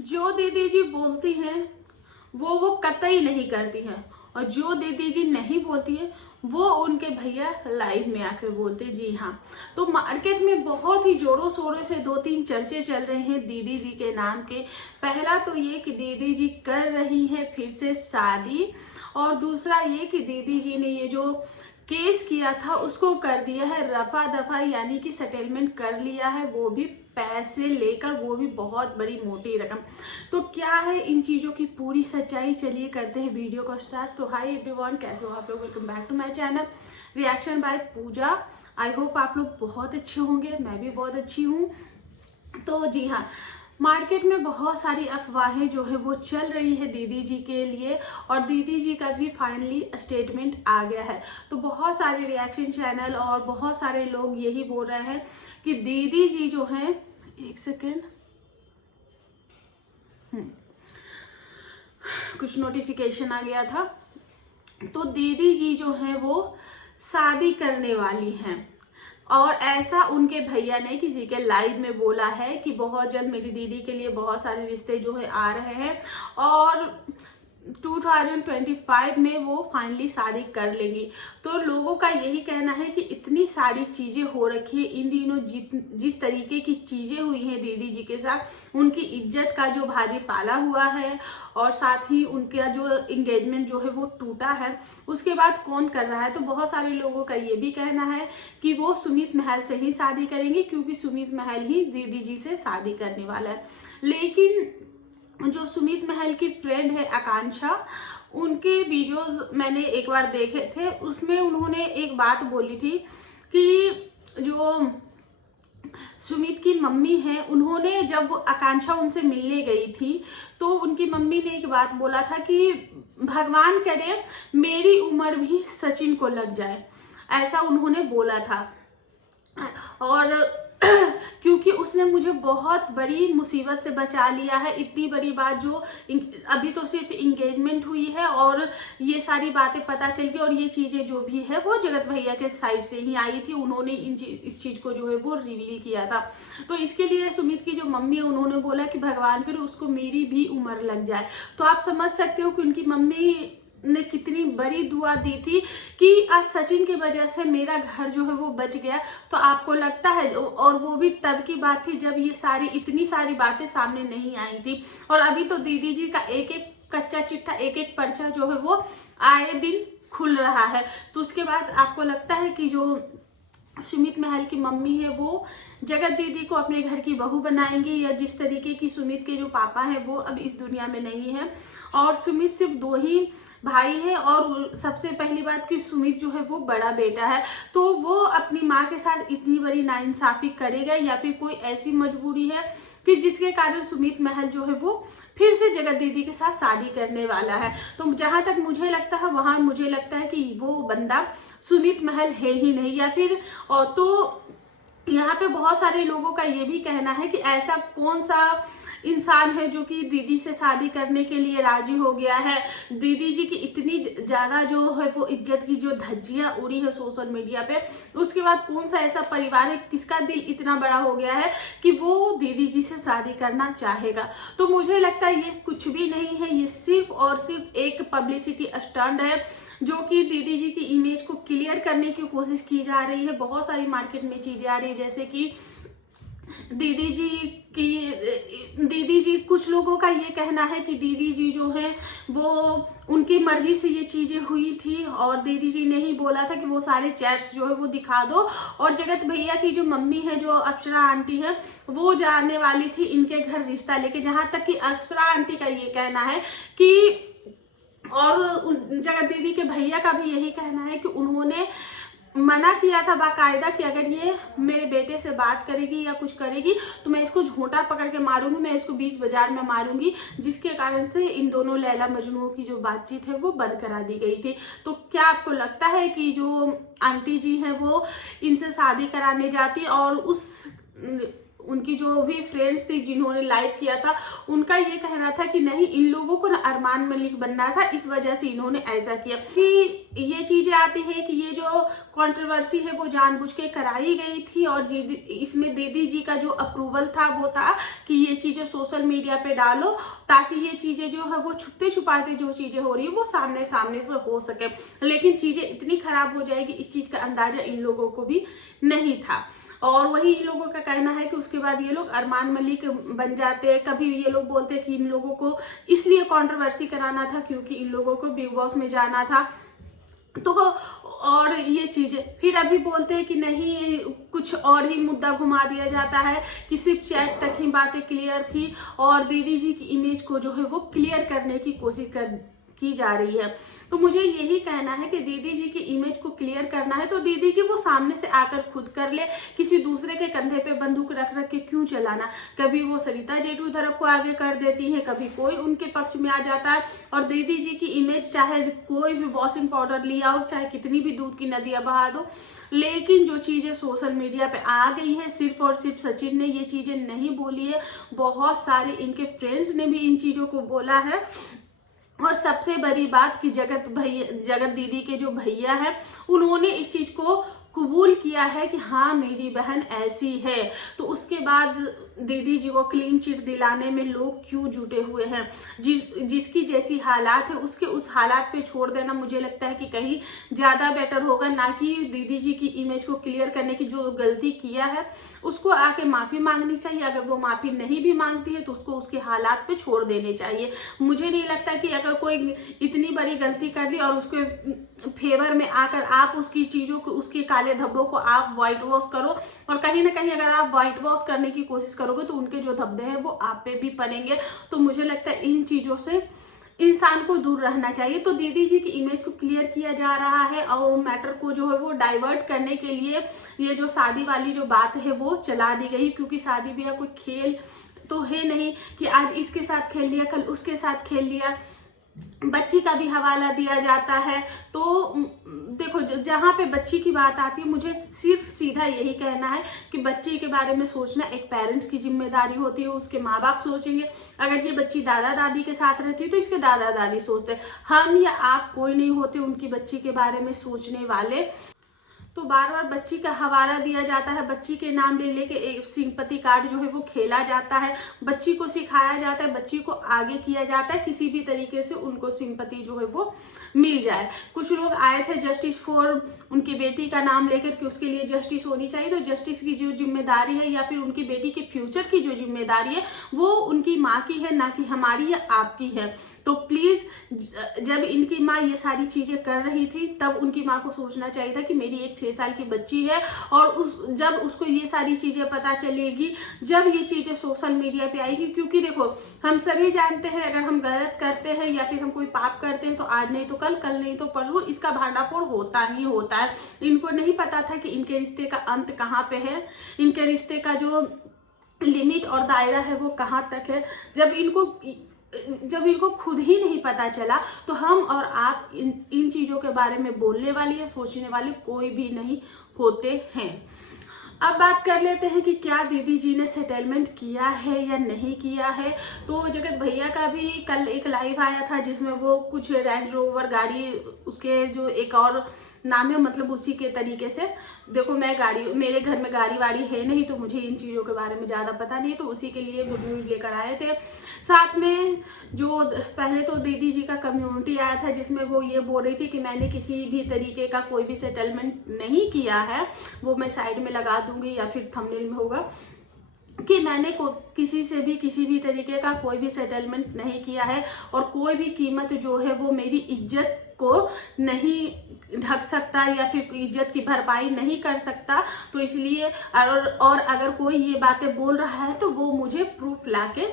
जो दीदी जी बोलती हैं वो कतई नहीं करती हैं, और जो दीदी जी नहीं बोलती है वो उनके भैया लाइव में आकर बोलते। जी हाँ, तो मार्केट में बहुत ही जोरों शोरों से 2-3 चर्चे चल रहे हैं दीदी जी के नाम के। पहला तो ये कि दीदी जी कर रही है फिर से शादी, और दूसरा ये कि दीदी जी ने ये जो केस किया था उसको कर दिया है रफा दफा, यानी कि सेटलमेंट कर लिया है, वो भी पैसे लेकर, वो भी बहुत बड़ी मोटी रकम। तो क्या है इन चीज़ों की पूरी सच्चाई, चलिए करते हैं वीडियो को स्टार्ट। तो हाय एवरीवन, कैसे हो आप लोग? Welcome back to my channel reaction by Puja. I hope आप लोग बहुत अच्छे होंगे, मैं भी बहुत अच्छी हूँ। तो जी हाँ, मार्केट में बहुत सारी अफवाहें जो है वो चल रही है दीदी जी के लिए, और दीदी जी का भी फाइनली स्टेटमेंट आ गया है। तो बहुत सारे रिएक्शन चैनल और बहुत सारे लोग यही बोल रहे हैं कि दीदी जी जो हैं, एक सेकेंड, कुछ नोटिफिकेशन आ गया था। तो दीदी जी जो हैं वो शादी करने वाली हैं, और ऐसा उनके भैया ने किसी के लाइव में बोला है कि बहुत जल्द मेरी दीदी के लिए बहुत सारे रिश्ते जो है आ रहे हैं, और 2025 में वो फाइनली शादी कर लेंगी। तो लोगों का यही कहना है कि इतनी सारी चीज़ें हो रखी है इन दिनों, जिस तरीके की चीज़ें हुई हैं दीदी जी के साथ, उनकी इज्जत का जो भाजी पाला हुआ है, और साथ ही उनका जो इंगेजमेंट जो है वो टूटा है, उसके बाद कौन कर रहा है। तो बहुत सारे लोगों का ये भी कहना है कि वो सुमित महल से ही शादी करेंगे, क्योंकि सुमित महल ही दीदी जी से शादी करने वाला है। लेकिन जो सुमित महल की फ्रेंड है आकांक्षा, उनके वीडियोस मैंने एक बार देखे थे, उसमें उन्होंने एक बात बोली थी कि जो सुमित की मम्मी है, उन्होंने जब आकांक्षा उनसे मिलने गई थी तो उनकी मम्मी ने एक बात बोला था कि भगवान करे मेरी उम्र भी सचिन को लग जाए, ऐसा उन्होंने बोला था। और क्योंकि उसने मुझे बहुत बड़ी मुसीबत से बचा लिया है, इतनी बड़ी बात जो अभी तो सिर्फ इंगेजमेंट हुई है और ये सारी बातें पता चल गई, और ये चीज़ें जो भी है वो जगत भैया के साइड से ही आई थी, उन्होंने इस चीज़ को जो है वो रिवील किया था। तो इसके लिए सुमित की जो मम्मी है उन्होंने बोला कि भगवान करे उसको मेरी भी उम्र लग जाए। तो आप समझ सकते हो कि उनकी मम्मी ने कितनी बड़ी दुआ दी थी कि आज सचिन की वजह से मेरा घर जो है वो बच गया। तो आपको लगता है, और वो भी तब की बात थी जब ये इतनी सारी बातें सामने नहीं आई थी, और अभी तो दीदी जी का एक एक कच्चा चिट्ठा, एक एक पर्चा जो है वो आए दिन खुल रहा है। तो उसके बाद आपको लगता है कि जो सुमित महल की मम्मी है वो जगत दीदी को अपने घर की बहू बनाएंगी, या जिस तरीके की सुमित के जो पापा हैं वो अब इस दुनिया में नहीं है, और सुमित सिर्फ 2 ही भाई है, और सबसे पहली बात कि सुमित जो है वो बड़ा बेटा है। तो वो अपनी माँ के साथ इतनी बड़ी नाइंसाफी करेगा, या फिर कोई ऐसी मजबूरी है कि जिसके कारण सुमित महल जो है वो फिर से जगत दीदी के साथ शादी करने वाला है। तो जहां तक मुझे लगता है, वहां मुझे लगता है कि वो बंदा सुमित महल है ही नहीं, या फिर और तो यहाँ पे बहुत सारे लोगों का ये भी कहना है कि ऐसा कौन सा इंसान है जो कि दीदी से शादी करने के लिए राजी हो गया है। दीदी जी की इतनी ज्यादा जो है वो इज्जत की जो धज्जियां उड़ी है सोशल मीडिया पे, उसके बाद कौन सा ऐसा परिवार है, किसका दिल इतना बड़ा हो गया है कि वो दीदी जी से शादी करना चाहेगा। तो मुझे लगता है ये कुछ भी नहीं है, ये सिर्फ और सिर्फ एक पब्लिसिटी स्टंट है, जो कि दीदी जी की इमेज को क्लियर करने की कोशिश की जा रही है। बहुत सारी मार्केट में चीजें आ रही है, जैसे कि दीदी जी कुछ लोगों का ये कहना है कि दीदी जी जो है वो उनकी मर्जी से ये चीजें हुई थी, और दीदी जी ने ही बोला था कि वो सारे चैट्स जो है वो दिखा दो, और जगत भैया की जो मम्मी है, जो अप्सरा आंटी है, वो जाने वाली थी इनके घर रिश्ता लेके। जहां तक कि अप्सरा आंटी का ये कहना है कि, और जगत दीदी के भैया का भी यही कहना है कि उन्होंने मना किया था बाकायदा कि अगर ये मेरे बेटे से बात करेगी या कुछ करेगी तो मैं इसको झोंटा पकड़ के मारूंगी, मैं इसको बीच बाजार में मारूंगी, जिसके कारण से इन दोनों लैला मजनू की जो बातचीत है वो बंद करा दी गई थी। तो क्या आपको लगता है कि जो आंटी जी है वो इनसे शादी कराने जाती, और उनकी जो भी फ्रेंड्स थी जिन्होंने लाइव किया था, उनका ये कहना था कि नहीं, इन लोगों को ना अरमान मलिक बनना था, इस वजह से इन्होंने ऐसा किया कि ये चीजें आती है कि ये जो कंट्रोवर्सी है वो जानबूझ के कराई गई थी और इसमें दीदी जी का जो अप्रूवल था वो था कि ये चीजें सोशल मीडिया पे डालो ताकि ये चीजें जो है वो छुपते छुपाते जो चीजें हो रही है वो सामने सामने से हो सके। लेकिन चीजें इतनी खराब हो जाएगी इस चीज का अंदाजा इन लोगों को भी नहीं था। और वही इन लोगों का कहना है कि उसके बाद ये लोग अरमान मलिक बन जाते। कभी ये लोग बोलते कि इन लोगों को इसलिए कंट्रोवर्सी कराना था क्योंकि इन लोगों को बिग बॉस में जाना था, तो और ये चीजें फिर अभी बोलते हैं कि नहीं कुछ और ही मुद्दा घुमा दिया जाता है कि सिर्फ चैट तक ही बातें क्लियर थी और दीदी जी की इमेज को जो है वो क्लियर करने की कोशिश की जा रही है। तो मुझे यही कहना है कि दीदी जी की इमेज को क्लियर करना है तो दीदी जी वो सामने से आकर खुद कर ले, किसी दूसरे के कंधे पे बंदूक रख रख के क्यों चलाना। कभी वो सरिता जेठू तरफ को आगे कर देती है, कभी कोई उनके पक्ष में आ जाता है और दीदी जी की इमेज चाहे कोई भी वॉशिंग पाउडर लिया हो, चाहे कितनी भी दूध की नदियां बहा दो, लेकिन जो चीजें सोशल मीडिया पे आ गई है सिर्फ और सिर्फ सचिन ने ये चीजें नहीं बोली है, बहुत सारे इनके फ्रेंड्स ने भी इन चीजों को बोला है। और सबसे बड़ी बात कि जगत दीदी के जो भैया है उन्होंने इस चीज को कबूल किया है कि हाँ मेरी बहन ऐसी है। तो उसके बाद दीदी जी को क्लीन चिट दिलाने में लोग क्यों जुटे हुए हैं। जिसकी जैसी हालात है उसके उस हालात पे छोड़ देना मुझे लगता है कि कहीं ज्यादा बेटर होगा, ना कि दीदी जी की इमेज को क्लियर करने की जो गलती किया है उसको आके माफी मांगनी चाहिए। अगर वो माफी नहीं भी मांगती है तो उसको उसके हालात पे छोड़ देने चाहिए। मुझे नहीं लगता कि अगर कोई इतनी बड़ी गलती कर ली और उसके फेवर में आकर आप उसकी चीजों को, उसके काले धब्बों को आप व्हाइट वॉश करो, और कहीं ना कहीं अगर आप व्हाइट वॉश करने की कोशिश करोगे तो उनके जो धब्बे हैं वो आप पे भी पड़ेंगे। तो मुझे लगता है इन चीजों से इंसान को दूर रहना चाहिए। तो दीदी जी की इमेज को क्लियर किया जा रहा है और मैटर को जो है वो डाइवर्ट करने के लिए ये जो शादी वाली जो बात है वो चला दी गई, क्योंकि शादी ब्याह कोई खेल तो है नहीं कि आज इसके साथ खेल लिया कल उसके साथ खेल लिया, बच्ची का भी हवाला दिया जाता है। तो देखो जहां पे बच्ची की बात आती है मुझे सिर्फ सीधा यही कहना है कि बच्ची के बारे में सोचना एक पेरेंट्स की जिम्मेदारी होती है। उसके माँ बाप सोचेंगे, अगर ये बच्ची दादा दादी के साथ रहती है तो इसके दादा दादी सोचते, हम या आप कोई नहीं होते उनकी बच्ची के बारे में सोचने वाले। तो बार बार बच्ची का हवाला दिया जाता है, बच्ची के नाम ले लेके एक सिंपैथी कार्ड जो है वो खेला जाता है, बच्ची को सिखाया जाता है, बच्ची को आगे किया जाता है किसी भी तरीके से उनको सिंपैथी जो है वो मिल जाए। कुछ लोग आए थे जस्टिस फॉर उनकी बेटी का नाम लेकर कि उसके लिए जस्टिस होनी चाहिए। तो जस्टिस की जो जिम्मेदारी है या फिर उनकी बेटी के फ्यूचर की जो जिम्मेदारी है वो उनकी माँ की है, ना कि हमारी या आपकी है। तो प्लीज जब इनकी माँ ये सारी चीजें कर रही थी तब उनकी माँ को सोचना चाहिए था कि मेरी एक 6 साल की बच्ची है, और जब उसको ये सारी चीजें पता चलेगी, जब ये चीजें सोशल मीडिया पे आएगी, क्योंकि देखो हम सभी जानते हैं अगर हम गलत करते हैं या फिर हम कोई पाप करते हैं तो आज नहीं तो कल नहीं तो परसों इसका भांडाफोड़ होता ही होता है। इनको नहीं पता था कि इनके रिश्ते का अंत कहाँ पे है, इनके रिश्ते का जो लिमिट और दायरा है वो कहाँ तक है। जब इनको खुद ही नहीं पता चला तो हम और आप इन चीजों के बारे में बोलने वाली या सोचने वाले कोई भी नहीं होते हैं। अब बात कर लेते हैं कि क्या दीदी जी ने सेटलमेंट किया है या नहीं किया है। तो जगत भैया का भी कल एक लाइव आया था जिसमें वो कुछ रेंज रोवर गाड़ी, उसके जो एक और नाम है मतलब उसी के तरीके से, देखो मेरे घर में गाड़ी वाड़ी है नहीं तो मुझे इन चीज़ों के बारे में ज़्यादा पता नहीं, तो उसी के लिए गुड न्यूज़ लेकर आए थे। साथ में जो पहले तो दीदी जी का कम्युनिटी आया था जिसमें वो ये बोल रही थी कि मैंने किसी भी तरीके का कोई भी सेटलमेंट नहीं किया है, वो मैं साइड में लगा दूंगी या फिर थंबनेल में होगा कि मैंने किसी से भी किसी भी तरीके का कोई भी सेटलमेंट नहीं किया है, और कोई भी कीमत जो है वो मेरी इज्जत को नहीं ढक सकता या फिर इज्जत की भरपाई नहीं कर सकता। तो इसलिए और अगर कोई ये बातें बोल रहा है तो वो मुझे प्रूफ लाके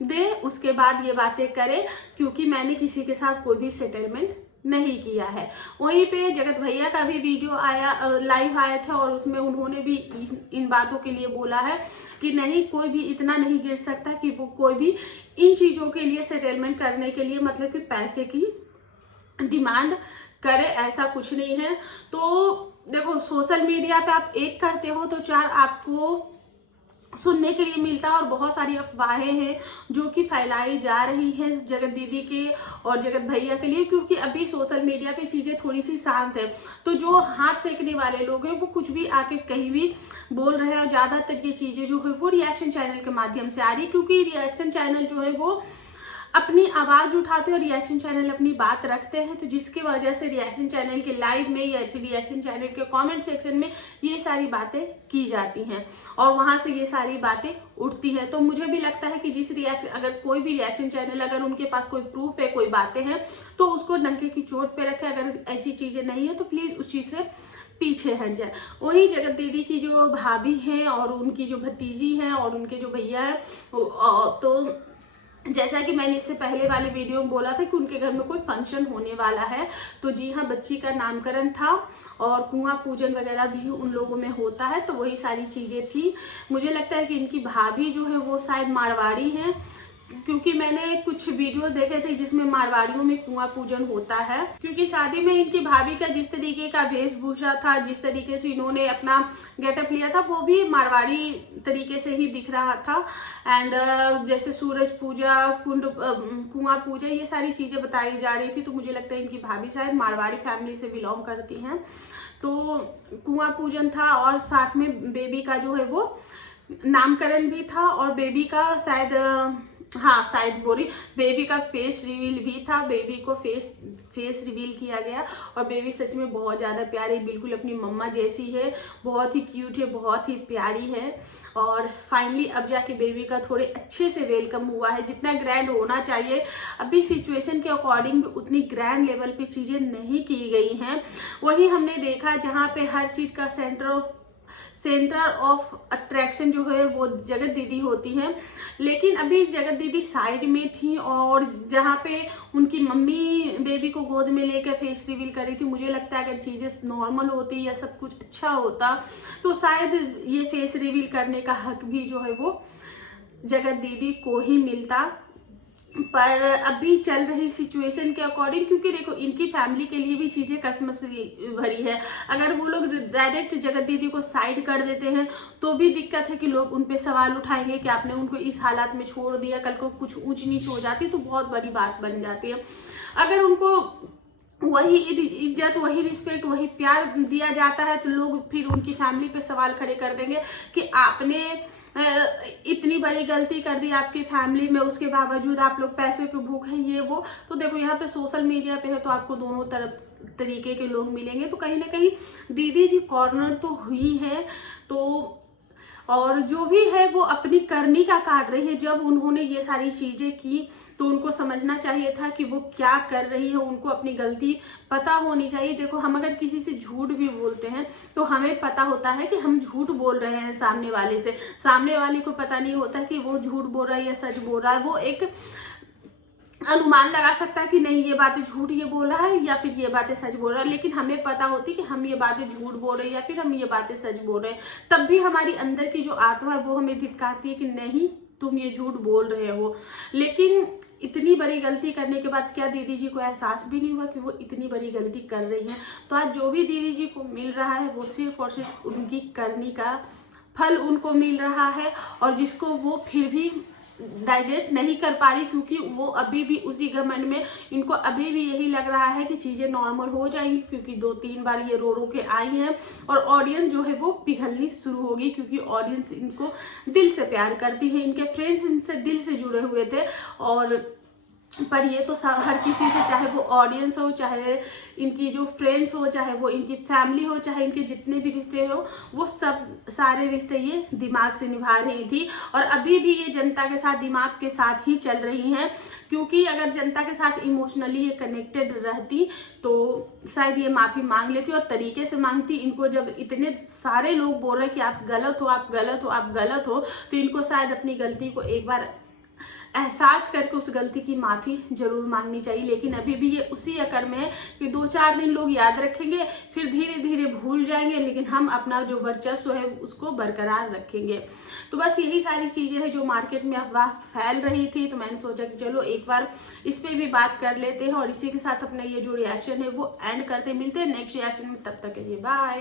दे, उसके बाद ये बातें करे, क्योंकि मैंने किसी के साथ कोई भी सेटलमेंट नहीं किया है। वहीं पे जगत भैया का भी वीडियो लाइव आया था और उसमें उन्होंने भी इन बातों के लिए बोला है कि नहीं, कोई भी इतना नहीं गिर सकता कि वो कोई भी इन चीजों के लिए सेटलमेंट करने के लिए मतलब कि पैसे की डिमांड करे, ऐसा कुछ नहीं है। तो देखो सोशल मीडिया पे आप एक करते हो तो 4 आपको सुनने के लिए मिलता है और बहुत सारी अफवाहें हैं जो कि फैलाई जा रही हैं जगत दीदी के और जगत भैया के लिए, क्योंकि अभी सोशल मीडिया पे चीज़ें थोड़ी सी शांत है। तो जो हाथ फेंकने वाले लोग हैं वो कुछ भी आके कहीं भी बोल रहे हैं और ज़्यादातर ये चीज़ें जो है वो रिएक्शन चैनल के माध्यम से आ रही है, क्योंकि रिएक्शन चैनल जो है वो अपनी आवाज़ उठाते हैं और रिएक्शन चैनल अपनी बात रखते हैं। तो जिसकी वजह से रिएक्शन चैनल के लाइव में या फिर रिएक्शन चैनल के कमेंट सेक्शन में ये सारी बातें की जाती हैं और वहां से ये सारी बातें उठती हैं। तो मुझे भी लगता है कि अगर कोई भी रिएक्शन चैनल, अगर उनके पास कोई प्रूफ है, कोई बातें हैं, तो उसको डंके की चोट पे रखे। अगर ऐसी चीज़ें नहीं है तो प्लीज़ उस चीज़ से पीछे हट जाए। वही जगत दीदी की जो भाभी हैं और उनकी जो भतीजी हैं और उनके जो भैया हैं, तो जैसा कि मैंने इससे पहले वाले वीडियो में बोला था कि उनके घर में कोई फंक्शन होने वाला है। तो जी हाँ, बच्ची का नामकरण था और कुआं पूजन वगैरह भी उन लोगों में होता है। तो वही सारी चीज़ें थी। मुझे लगता है कि इनकी भाभी जो है वो शायद मारवाड़ी हैं, क्योंकि मैंने कुछ वीडियो देखे थे जिसमें मारवाड़ियों में कुआं पूजन होता है। क्योंकि शादी में इनकी भाभी का जिस तरीके का वेशभूषा था, जिस तरीके से इन्होंने अपना गेटअप लिया था, वो भी मारवाड़ी तरीके से ही दिख रहा था। एंड जैसे सूरज पूजा, कुआं पूजा, ये सारी चीजें बताई जा रही थी। तो मुझे लगता है इनकी भाभी शायद मारवाड़ी फैमिली से बिलोंग करती हैं। तो कुआं पूजन था और साथ में बेबी का जो है वो नामकरण भी था और बेबी का शायद बोली बेबी का फेस रिवील भी था। बेबी को फेस रिवील किया गया और बेबी सच में बहुत ज़्यादा प्यारी, बिल्कुल अपनी मम्मा जैसी है, बहुत ही क्यूट है, बहुत ही प्यारी है। और फाइनली अब जाके बेबी का थोड़े अच्छे से वेलकम हुआ है, जितना ग्रैंड होना चाहिए। अभी सिचुएशन के अकॉर्डिंग उतनी ग्रैंड लेवल पे चीज़ें नहीं की गई हैं। वही हमने देखा जहाँ पे हर चीज़ का सेंटर ऑफ अट्रैक्शन जो है वो जगत दीदी होती है। लेकिन अभी जगत दीदी साइड में थी और जहाँ पे उनकी मम्मी बेबी को गोद में लेकर फेस रिवील कर रही थी, मुझे लगता है अगर चीज़ें नॉर्मल होती या सब कुछ अच्छा होता तो शायद ये फेस रिवील करने का हक भी जो है वो जगत दीदी को ही मिलता। पर अभी चल रही सिचुएशन के अकॉर्डिंग, क्योंकि देखो इनकी फैमिली के लिए भी चीज़ें कसमस भरी है। अगर वो लोग डायरेक्ट जगत दीदी को साइड कर देते हैं तो भी दिक्कत है कि लोग उन पे सवाल उठाएंगे कि आपने उनको इस हालात में छोड़ दिया, कल को कुछ ऊंच नीच हो जाती तो बहुत बड़ी बात बन जाती है। अगर उनको वही इज्जत, वही रिस्पेक्ट, वही प्यार दिया जाता है तो लोग फिर उनकी फैमिली पे सवाल खड़े कर देंगे कि आपने इतनी बड़ी गलती कर दी आपकी फैमिली में, उसके बावजूद आप लोग पैसे के भूख हैं, ये वो। तो देखो यहाँ पे सोशल मीडिया पे है तो आपको दोनों तरफ तरीके के लोग मिलेंगे। तो कहीं ना कहीं दीदी जी कॉर्नर तो हुई है, तो और जो भी है वो अपनी करनी का काट रही है। जब उन्होंने ये सारी चीजें की तो उनको समझना चाहिए था कि वो क्या कर रही है, उनको अपनी गलती पता होनी चाहिए। देखो हम अगर किसी से झूठ भी बोलते हैं तो हमें पता होता है कि हम झूठ बोल रहे हैं सामने वाले से, सामने वाले को पता नहीं होता कि वो झूठ बोल रहा है या सच बोल रहा है। वो एक अनुमान लगा सकता है कि नहीं ये बातें झूठ ये बोल रहा है या फिर ये बातें सच बोल रहा है, लेकिन हमें पता होती कि हम ये बातें झूठ बोल रहे हैं या फिर हम ये बातें सच बोल रहे हैं। तब भी हमारी अंदर की जो आत्मा है वो हमें धिक्कारती है कि नहीं तुम ये झूठ बोल रहे हो। लेकिन इतनी बड़ी गलती करने के बाद क्या दीदी जी को एहसास भी नहीं हुआ कि वो इतनी बड़ी गलती कर रही हैं? तो आज जो भी दीदी जी को मिल रहा है वो सिर्फ और सिर्फ उनकी करनी का फल उनको मिल रहा है, और जिसको वो फिर भी डाइजेस्ट नहीं कर पा रही, क्योंकि वो अभी भी उसी घमंड में, इनको अभी भी यही लग रहा है कि चीजें नॉर्मल हो जाएंगी, क्योंकि 2-3 बार ये रो के आई हैं और ऑडियंस जो है वो पिघलनी शुरू होगी, क्योंकि ऑडियंस इनको दिल से प्यार करती है, इनके फ्रेंड्स इनसे दिल से जुड़े हुए थे। और पर ये तो हर किसी से, चाहे वो ऑडियंस हो, चाहे इनकी जो फ्रेंड्स हो, चाहे वो इनकी फैमिली हो, चाहे इनके जितने भी रिश्ते हो, वो सब सारे रिश्ते ये दिमाग से निभा रही थी। और अभी भी ये जनता के साथ दिमाग के साथ ही चल रही हैं, क्योंकि अगर जनता के साथ इमोशनली ये कनेक्टेड रहती तो शायद ये माफ़ी मांग लेती और तरीके से मांगती। इनको जब इतने सारे लोग बोल रहे हैं कि आप गलत हो, आप गलत हो, आप गलत हो, तो इनको शायद अपनी गलती को एक बार एहसास करके उस गलती की माफ़ी जरूर मांगनी चाहिए। लेकिन अभी भी ये उसी अकड़ में है कि 2-4 दिन लोग याद रखेंगे, फिर धीरे धीरे भूल जाएंगे, लेकिन हम अपना जो वर्चस्व है उसको बरकरार रखेंगे। तो बस यही सारी चीज़ें हैं जो मार्केट में अफवाह फैल रही थी, तो मैंने सोचा कि चलो एक बार इस पर भी बात कर लेते हैं और इसी के साथ अपना ये जो रिएक्शन है वो एंड करते। मिलते हैं नेक्स्ट रिएक्शन में, तब तक के लिए बाय।